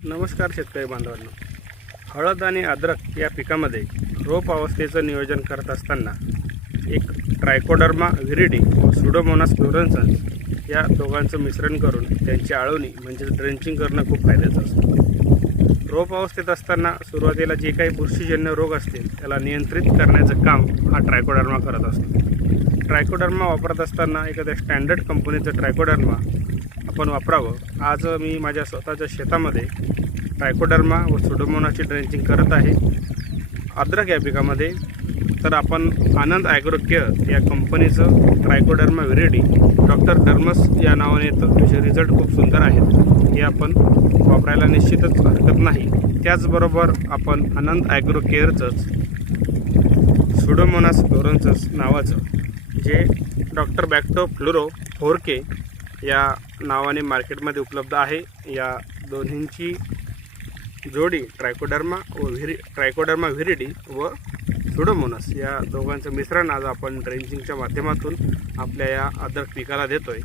नमस्कार शेतकरी बांधवांनो, हळद आणि अद्रक या पिकामध्ये रोप अवस्थेचं नियोजन करत असताना एक ट्रायकोडर्मा व्हिरिडी व सुडोमोनास फ्लोरेन्सन्स या दोघांचं मिश्रण करून त्यांची आळवणी म्हणजे ड्रेंचिंग करणं खूप फायद्याचं असतं। रोप अवस्थेत असताना सुरुवातीला जे काही बुरशीजन्य रोग असतील त्याला नियंत्रित करण्याचं काम हा ट्रायकोडर्मा करत असतो। ट्रायकोडर्मा वापरत असताना एखाद्या स्टँडर्ड कंपनीचं ट्रायकोडर्मा आपण वापरावं। आज मी माझ्या स्वतःच्या शेतामध्ये ट्रायकोडर्मा व सुडोमोनासची ड्रेंचिंग करत आहे अद्रक या पिकामध्ये। तर आपण आनंद ॲग्रो केअर या कंपनीचं ट्रायकोडर्मा व्हिरिडी डॉक्टर डर्मस या नावाने येतं। त्याचे रिझल्ट खूप सुंदर आहेत, हे आपण वापरायला निश्चितच हरकत नाही। त्याचबरोबर आपण आनंद ॲग्रो केअरचंच सुडोमोनास फ्लोरेन्सन्स नावाचं जे डॉक्टर बॅक्टो फ्लोरो 4K या नावाने मार्केटमध्ये उपलब्ध आहे। या दोन्हींची जोडी ट्रायकोडर्मा व्हिरिडी व सुडोमोनास या दोघांचं मिश्रण आज आपण ड्रेंचिंगच्या माध्यमातून आपल्या या अद्रक पिकाला देतोय।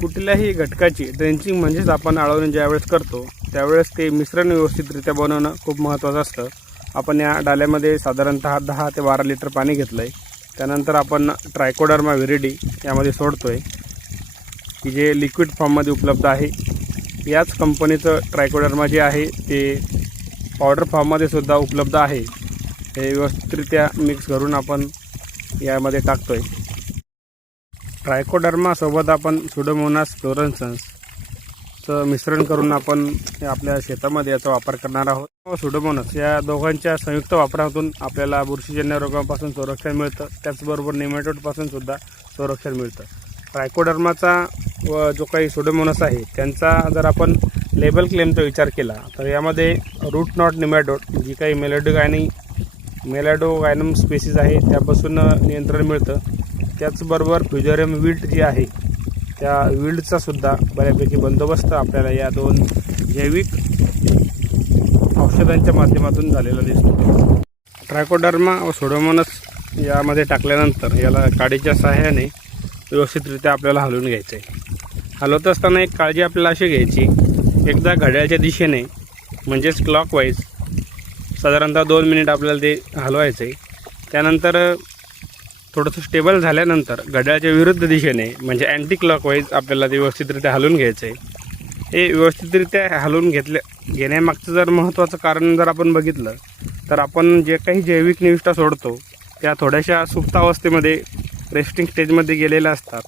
कुठल्याही घटकाची ड्रेंचिंग म्हणजेच आपण आळवणी ज्यावेळेस करतो त्यावेळेस ते मिश्रण व्यवस्थितरित्या बनवणं खूप महत्त्वाचं असतं। आपण या डाल्यामध्ये साधारणतः 10 ते 12 लिटर पाणी घेतलं आहे। त्यानंतर आपण ट्रायकोडर्मा व्हिरिडी यामध्ये सोडतोय की जे लिक्विड फॉर्ममध्ये उपलब्ध आहे। याच कंपनीचं ट्रायकोडर्मा जे आहे ते पावडर फॉर्ममध्ये सुद्धा उपलब्ध आहे। हे व्यवस्थितरित्या मिक्स करून आपण यामध्ये टाकतोय। ट्रायकोडर्मा सोबत आपण सुडोमोनास फ्लोरेन्सन्सचं मिश्रण करून आपण आपल्या शेतामध्ये याचा वापर करणार आहोत। सुडोमोनास या दोघांच्या संयुक्त वापरातून आपल्याला बुरशीजन्य रोगांपासून संरक्षण मिळतं, त्याचबरोबर नेमॅटोडपासून सुद्धा संरक्षण मिळतं। ट्रायकोडर्माचा व जो काही सुडोमोनास आहे त्यांचा जर आपण लेबल क्लेमचा विचार केला तर यामध्ये रूट नॉट निमॅटोड जी काही मेलॅडोगायनम स्पेसीज आहे त्यापासून नियंत्रण मिळतं। त्याचबरोबर फ्युजेरियम विल्ट जी आहे त्या विल्टचा सुद्धा बऱ्यापैकी बंदोबस्त आपल्याला या दोन जैविक औषधांच्या माध्यमातून झालेला दिसतो। ट्रायकोडर्मा व सुडोमोनास यामध्ये टाकल्यानंतर याला काडीच्या सहाय्याने व्यवस्थितरित्या आपल्याला हलवून घ्यायचं आहे। हलवत असताना एक काळजी आपल्याला अशी घ्यायची, एकदा घड्याळच्या दिशेने म्हणजेच क्लॉकवाईज साधारणतः 2 मिनिट आपल्याला ते हलवायचं आहे। त्यानंतर थोडंसं स्टेबल झाल्यानंतर घड्याळच्या विरुद्ध दिशेने म्हणजे अँटी क्लॉकवाईज आपल्याला ते व्यवस्थितरित्या हलवून घ्यायचं आहे। हे व्यवस्थितरित्या हलवून घेण्यामागचं जर महत्त्वाचं कारण जर आपण बघितलं तर आपण जे काही जैविक निविष्ठा सोडतो त्या थोड्याशा सुप्त अवस्थेमध्ये रेस्टिंग स्टेजमध्ये गेलेल्या असतात।